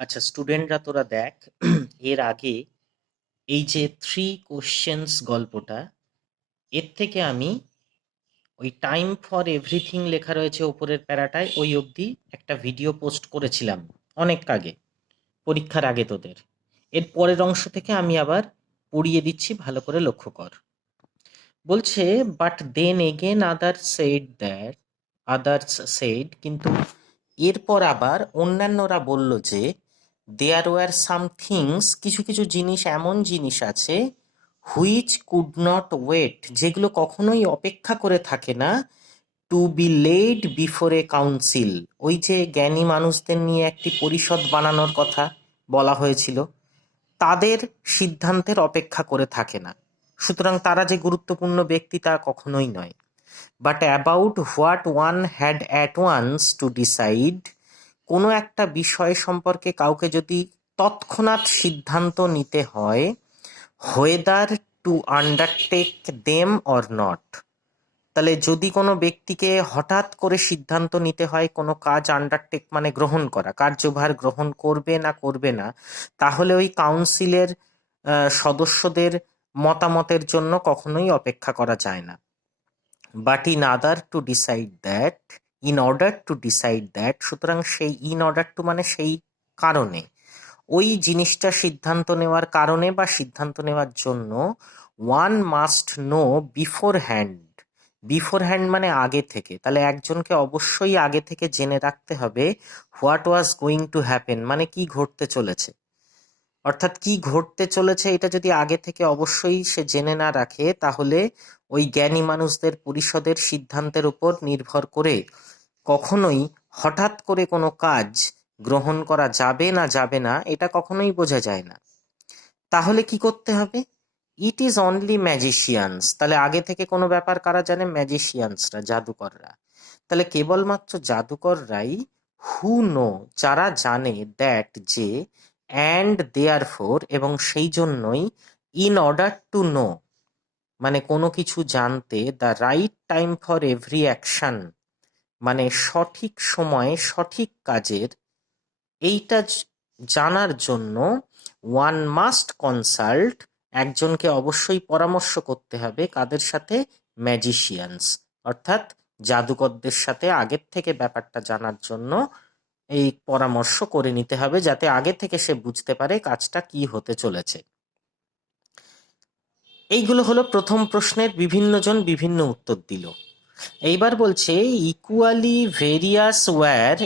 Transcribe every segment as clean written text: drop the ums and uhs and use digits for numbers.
আচ্ছা স্টুডেন্টরা তোরা দেখ এর আগে এই যে থ্রি কোশ্চেন্স গল্পটা এর থেকে আমি ওই টাইম ফর এভরিথিং লেখা রয়েছে ওপরের প্যারাটায় ওই অবধি একটা ভিডিও পোস্ট করেছিলাম অনেক আগে, পরীক্ষার আগে তোদের। এর পরের অংশ থেকে আমি আবার পড়িয়ে দিচ্ছি, ভালো করে লক্ষ্য কর। বলছে but then again others said, কিন্তু এরপর আবার অন্যান্যরা বলল যে দেয়ার ওয়ার সাম থিংস, কিছু কিছু জিনিস, এমন জিনিস আছে হুইচ কুড নট ওয়েট, যেগুলো কখনোই অপেক্ষা করে থাকে না, to be led before a council. ওই যে জ্ঞানী মানুষদের নিয়ে একটি পরিষদ বানানোর কথা বলা হয়েছিল, তাদের সিদ্ধান্তের অপেক্ষা করে থাকে না, সুতরাং তারা যে গুরুত্বপূর্ণ ব্যক্তি তা কখনোই নয়। But about what one had at once to decide, কোনো একটা বিষয় সম্পর্কে কাউকে যদি তৎক্ষণাৎ সিদ্ধান্ত নিতে হয়, whether two undertake them or not, তাহলে যদি কোনো ব্যক্তিকে হঠাৎ করে সিদ্ধান্ত নিতে হয় কোনো কাজ আন্ডারটেক মানে গ্রহণ করা, কার্যভার গ্রহণ করবে না করবে না, তাহলে ওই কাউন্সিলের সদস্যদের মতামতের জন্য কখনোই অপেক্ষা করা যায় না। But in order to decide that, সুতরাং সেই ইন অর্ডার টু মানে সেই কারণে, ওই জিনিসটা সিদ্ধান্ত নেওয়ার কারণে বা সিদ্ধান্ত নেওয়ার জন্য, one must know before hand মানে আগে থেকে, তাহলে একজনকে অবশ্যই আগে থেকে জেনে রাখতে হবে what was going to happen, মানে কি ঘটতে চলেছে। অর্থাৎ কি ঘটতে চলেছে এটা যদি আগে থেকে অবশ্যই সে জেনে না রাখে, তাহলে ওই জ্ঞানী মানুষদের পরিষদের সিদ্ধান্তের উপর নির্ভর করে কখনোই হঠাৎ করে কোনো কাজ গ্রহণ করা যাবে না এটা কখনোই বোঝা যায় না। তাহলে কি করতে হবে? ইট ইজ অনলি ম্যাজিশিয়ানস, তাহলে আগে থেকে কোনো ব্যাপার কারা জানে? ম্যাজিশিয়ানসরা, জাদুকররা। তাহলে কেবলমাত্র জাদুকররাই, হু নো যারা জানে, দ্যাট যে, অ্যান্ড দেয়ার ফোর এবং সেই জন্যই, ইন অর্ডার টু নো মানে কোনো কিছু জানতে, the right time for every action মানে সঠিক সময়ে সঠিক কাজের, এইটা জানার জন্য, ওয়ান মাস্ট কনসাল্ট একজনকে অবশ্যই পরামর্শ করতে হবে, কাদের সাথে? ম্যাজিশিয়ানস, অর্থাৎ জাদুকরদের সাথে আগের থেকে ব্যাপারটা জানার জন্য এই পরামর্শ করে নিতে হবে, যাতে আগে থেকে সে বুঝতে পারে কাজটা কি হতে চলেছে। এইগুলো হলো প্রথম প্রশ্নের, বিভিন্ন জন বিভিন্ন উত্তর দিল। এইবার বলছে ইকুয়ালি ভেরিয়াস ওয়্যার,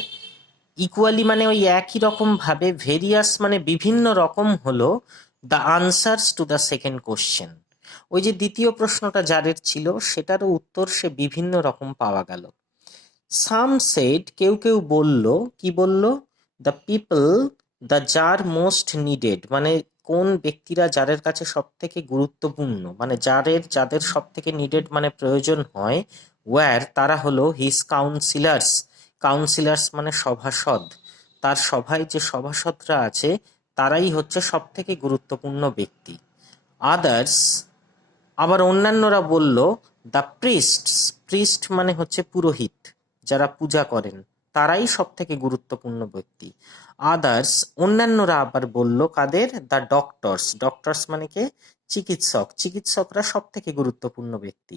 ইকুয়ালি মানে ওই একই রকম ভাবে, ভেরিয়াস মানে বিভিন্ন রকম হলো, the answers to the second question. ওই যে দ্বিতীয় প্রশ্নটা যারের ছিল সেটারও উত্তর সে বিভিন্ন রকম পাওয়া গেল। সাম সেড, কেউ কেউ বলল, কি বলল? দ্য পিপল, দ্য যার মোস্ট নিডেড মানে কোন ব্যক্তিরা যাদের কাছে সব থেকে গুরুত্বপূর্ণ, মানে যাদের সব থেকে নিডেড মানে প্রয়োজন হয়, ওয়্যার তারা হলো হিজ কাউন্সিলার্স মানে সভাসদ, তার সভায় যে সভাসদরা আছে তারাই হচ্ছে সব থেকে গুরুত্বপূর্ণ ব্যক্তি। আদার্স, আবার অন্যান্যরা বলল, দ্য প্রিস্ট মানে হচ্ছে পুরোহিত, যারা পূজা করেন তারাই সব থেকে গুরুত্বপূর্ণ ব্যক্তি। আদার্স, অন্যান্যরা আবার বলল কাদের? দ্য ডক্টরস মানে কে? চিকিৎসকরা সব থেকে গুরুত্বপূর্ণ ব্যক্তি।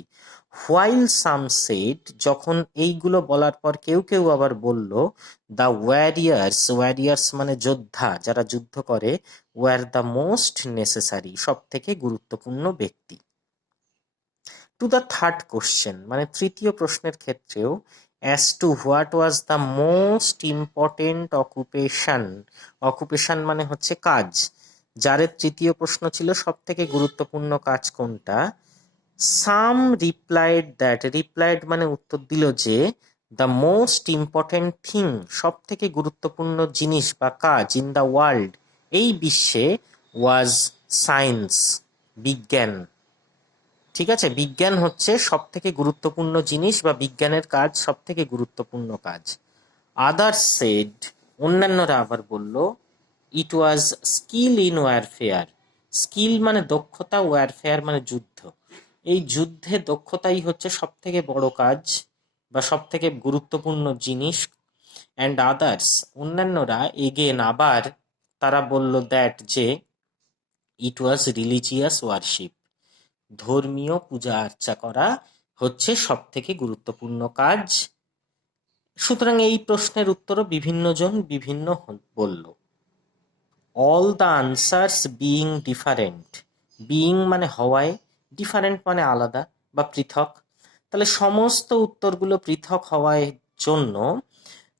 হোয়াইল সাম সেড, যখন এইগুলো বলার পর কেউ কেউ আবার বলল, দ্য ওয়ারিয়ার্স মানে যোদ্ধা, যারা যুদ্ধ করে, ওয়ার দ্য মোস্ট নেসেসারি সব থেকে গুরুত্বপূর্ণ ব্যক্তি। টু দ্য থার্ড কোশ্চেন মানে তৃতীয় প্রশ্নের ক্ষেত্রেও, as to what was the most important occupation মানে হচ্ছে কাজ, যারের তৃতীয় প্রশ্ন ছিল সব থেকে গুরুত্বপূর্ণ কাজ কোনটা। সাম রিপ্লাইড মানে উত্তর দিল যে, দ্য মোস্ট ইম্পর্টেন্ট থিং সব থেকে গুরুত্বপূর্ণ জিনিস বা কাজ, ইন দ্য ওয়ার্ল্ড এই বিশ্বে, ওয়াজ সায়েন্স বিজ্ঞান। ঠিক আছে, বিজ্ঞান হচ্ছে সব থেকে গুরুত্বপূর্ণ জিনিস বা বিজ্ঞানের কাজ সব থেকে গুরুত্বপূর্ণ কাজ। আদার্স সেড, অন্যান্যরা আবার বলল, ইট ওয়াজ স্কিল ইন ওয়ারফেয়ার, স্কিল মানে দক্ষতা, ওয়ারফেয়ার মানে যুদ্ধ, এই যুদ্ধে দক্ষতাই হচ্ছে সব থেকে বড় কাজ বা সব থেকে গুরুত্বপূর্ণ জিনিস। অ্যান্ড আদার্স, অন্যান্যরা এগেন আবার, তারা বলল দ্যাট যে ইট ওয়াজ রিলিজিয়াস ওয়ারশিপ, ধর্মীয় পূজা আর্চা করা হচ্ছে সব থেকে গুরুত্বপূর্ণ কাজ। সুতরাং এই প্রশ্নের উত্তরও বিভিন্ন জন বিভিন্ন বলল। All the answers being different, being মানে হওয়ায়, ডিফারেন্ট মানে আলাদা বা পৃথক, তাহলে সমস্ত উত্তরগুলো পৃথক হওয়ার জন্য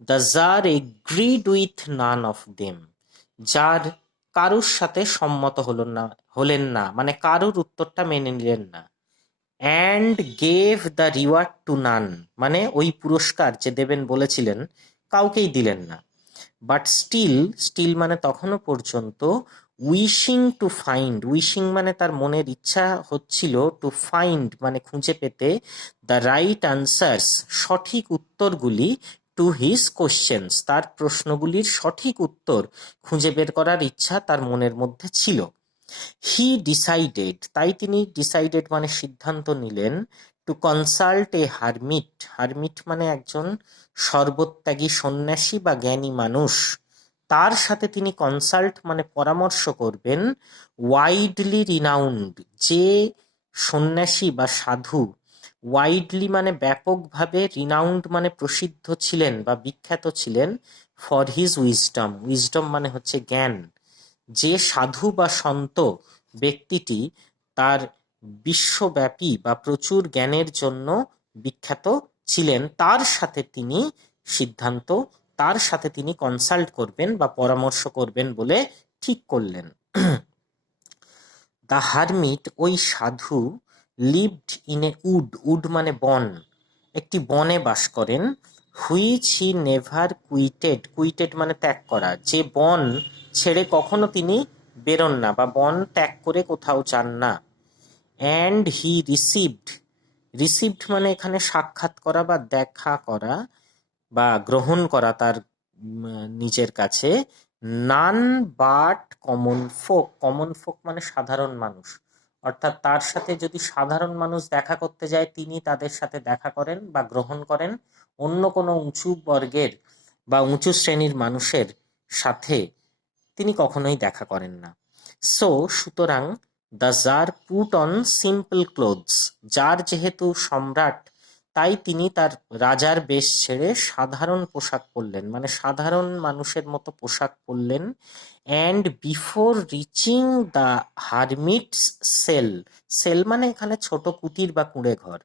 the czar agreed with none of them, যার কারুর সাথে সম্মত হলেন না মানে কারুর উত্তরটা মেনে নিলেন না। And gave the reward two নান, মানে ওই পুরস্কার যে দেবেন বলেছিলেন কাউকেই দিলেন না। বাট স্টিল মানে তখনও পর্যন্ত, উইশিং টু ফাইন্ড, উইশিং মানে তার মনের ইচ্ছা হচ্ছিল, টু ফাইন্ড মানে খুঁজে পেতে, দ্য রাইট আনসার্স সঠিক উত্তরগুলি, টু হিজ কোশ্চেন্স তার প্রশ্নগুলির সঠিক উত্তর খুঁজে বের করার ইচ্ছা তার মনের মধ্যে ছিল। হি ডিসাইডেড, তাই তিনি ডিসাইডেড মানে সিদ্ধান্ত নিলেন, to consult a hermit, hermit মানে একজন সর্বত্যাগী সন্ন্যাসী বা জ্ঞানী মানুষ, তার সাথে তিনি কনসাল্ট মানে পরামর্শ করবেন, ওয়াইডলি রিনাউন্ড, যে সন্ন্যাসী বা সাধু, ওয়াইডলি মানে ব্যাপকভাবে, রিনাউন্ড মানে প্রসিদ্ধ ছিলেন বা বিখ্যাত ছিলেন, ফর হিজ উইজডম, উইজডম মানে হচ্ছে জ্ঞান, যে সাধু বা সন্ত ব্যক্তিটি তার বিশ্বব্যাপী বা প্রচুর জ্ঞানের জন্য বিখ্যাত ছিলেন, তার সাথে তিনি কনসাল্ট করবেন বা পরামর্শ করবেন বলে ঠিক করলেন। দ্য হারমিট, ওই সাধু, লিভড ইন এ উড মানে বন, একটি বনে বাস করেন, হুইচ হি নেভার কুইটেড মানে ত্যাগ করা, যে বন ছেড়ে কখনো তিনি বেরোন না বা বন ত্যাগ করে কোথাও যান না। অ্যান্ড হি রিসিভড মানে এখানে সাক্ষাৎ করা বা দেখা করা বা গ্রহণ করা তার নিজের কাছে, নান বাট কমন ফোক মানে সাধারণ মানুষ, অর্থাৎ তার সাথে যদি সাধারণ মানুষ দেখা করতে যায় তিনি তাদের সাথে দেখা করেন বা গ্রহণ করেন, অন্য কোনো উঁচু বর্গের বা উঁচু শ্রেণীর মানুষের সাথে তিনি কখনোই দেখা করেন না। সুতরাং the czar put on simple clothes, czar যেহেতু সম্রাট তাই তিনি তার রাজার বেশ ছেড়ে সাধারণ পোশাক পরলেন মানে সাধারণ মানুষের মতো পোশাক পরলেন। And before reaching the hermit's cell মানে এখানে ছোট কুটির বা কুঁড়ে ঘর,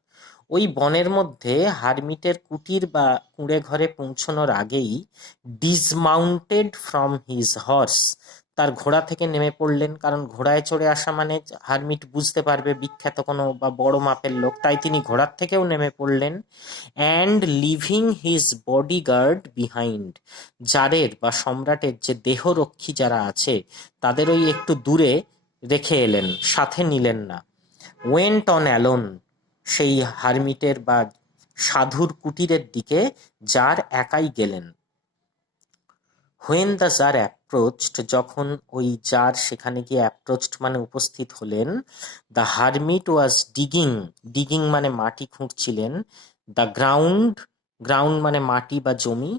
ওই বনের মধ্যে হারমিটের কুটির বা কুঁড়ে ঘরে পৌঁছানোর আগেই, ডিসমাউন্টেড ফ্রম হিজ হর্স, তার ঘোড়া থেকে নেমে পড়লেন, কারণ ঘোড়ায় চড়ে আসা মানে হারমিট বুঝতে পারবে বিখ্যাত কোনো বা বড় মাপের লোক, তাই তিনি ঘোড়ার থেকেও নেমে পড়লেন। And living his bodyguard behind, জারের বা সম্রাটের যে দেহরক্ষী যারা আছে তাদের ওই একটু দূরে রেখে এলেন, সাথে নিলেন না। ওয়েন্ট অন অ্যালোন, সেই হারমিটের বা সাধুর কুটিরের দিকে জার একাই গেলেন। হোয়েন দ্য জার অ্যাপ্রোচড, যখন ওই জার সেখানে গিয়ে অ্যাপ্রোচড মানে উপস্থিত হলেন, দ্য হারমিট ওয়াজ ডিগিং মানে মাটি খুঁড়ছিলেন, দ্য গ্রাউন্ড মানে মাটি বা জমি,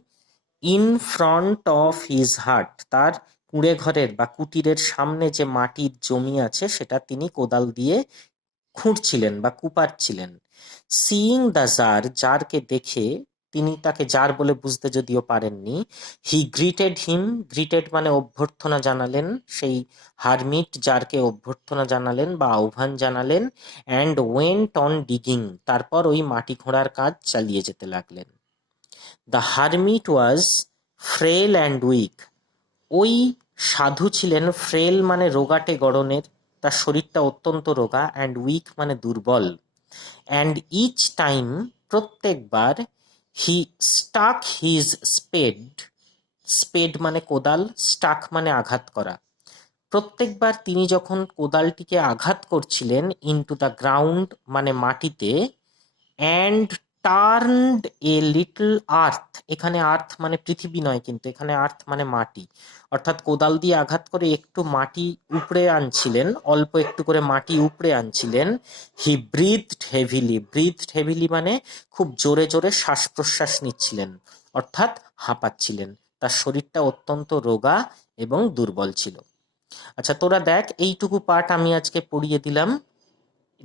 ইন ফ্রন্ট অফ হিজ হাট, তার কুঁড়ে ঘরের বা কুটিরের সামনে যে মাটির জমি আছে সেটা তিনি কোদাল দিয়ে খুঁড়ছিলেন বা কুপাচ্ছিলেন। সিইং দ্য জারকে দেখে, তিনি তাকে জার বলে বুঝতে যদিও পারেননি, হি গ্রিটেড মানে অভ্যর্থনা জানালেন, সেই হারমিট জারকে অভ্যর্থনা জানালেন বা আহ্বান জানালেন। অ্যান্ড ওয়েন্ট অন ডিগিং, তারপর ওই মাটি খোঁড়ার কাজ চালিয়ে যেতে লাগলেন। The hermit was frail and weak, ওই সাধু ছিলেন ফ্রেল মানে রোগাটে গড়নের, তার শরীরটা অত্যন্ত রোগা, অ্যান্ড উইক মানে দুর্বল। অ্যান্ড ইচ টাইম প্রত্যেকবার, হি স্টাক হিজ স্পেড মানে কোদাল, স্টাক মানে আঘাত করা, প্রত্যেকবার তিনি যখন কোদালটিকে আঘাত করছিলেন, ইনটু দ্য গ্রাউন্ড মানে মাটিতে, অ্যান্ড টার্নড এ লিটল আর্থ, এখানে আর্থ মানে পৃথিবী নয় কিন্তু এখানে আর্থ মানে মাটি, অর্থাৎ কোদাল দিয়ে আঘাত করে একটু মাটি উপড়ে আনছিলেন, অল্প একটু করে মাটি উপড়ে আনছিলেন। হি ব্রিথড হেভিলি মানে খুব জোরে জোরে শ্বাস প্রশ্বাস নিচ্ছিলেন, অর্থাৎ হাঁপাচ্ছিলেন। তার শরীরটা অত্যন্ত রোগা এবং দুর্বল ছিল। আচ্ছা তোরা দেখ, এইটুকু পার্ট আমি আজকে পড়িয়ে দিলাম,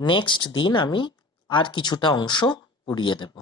নেক্সট দিন আমি আর কিছুটা অংশ পড়িয়ে দেব।